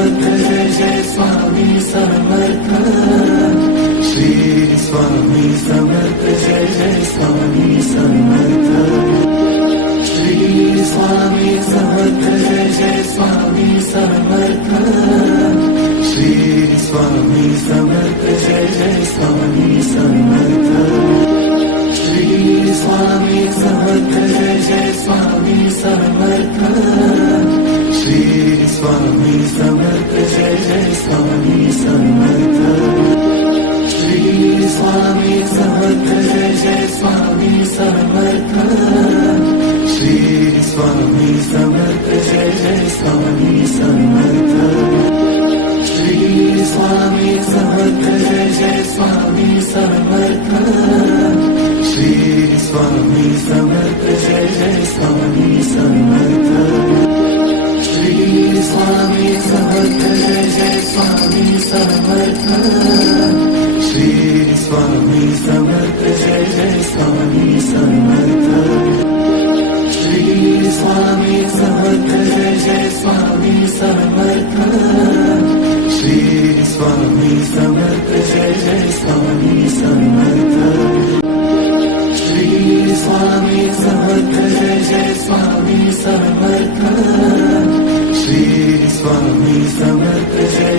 Samarth Jai Jai Swami Samarth. Shri Swami Samarth Jai Jai Swami Samarth. Shri Swami Samarth Jai Jai Swami Samarth. Shri Swami Samarth Jai Jai Swami Samarth. Shri Swami Samarth Jai Jai Swami Samarth. Shri Swami Samarth Jai Jai Swami Samarth. Shri Swami Samarth Jai Jai Swami Samarth. Shri Swami Samarth Jai Jai Swami Samarth. Shri Swami Samarth Jai Jai Swami Samarth. Shri Swami Samarth Jai Jai Swami Samarth. Shri Swami Samarth Jai Jai Swami Samarth. Shri Swami Samarth Jai Jai Swami Samarth. Shri Swami Samarth Jai Jai Swami Samarth. Shri Swami Samarth Jai Jai Swami Samarth.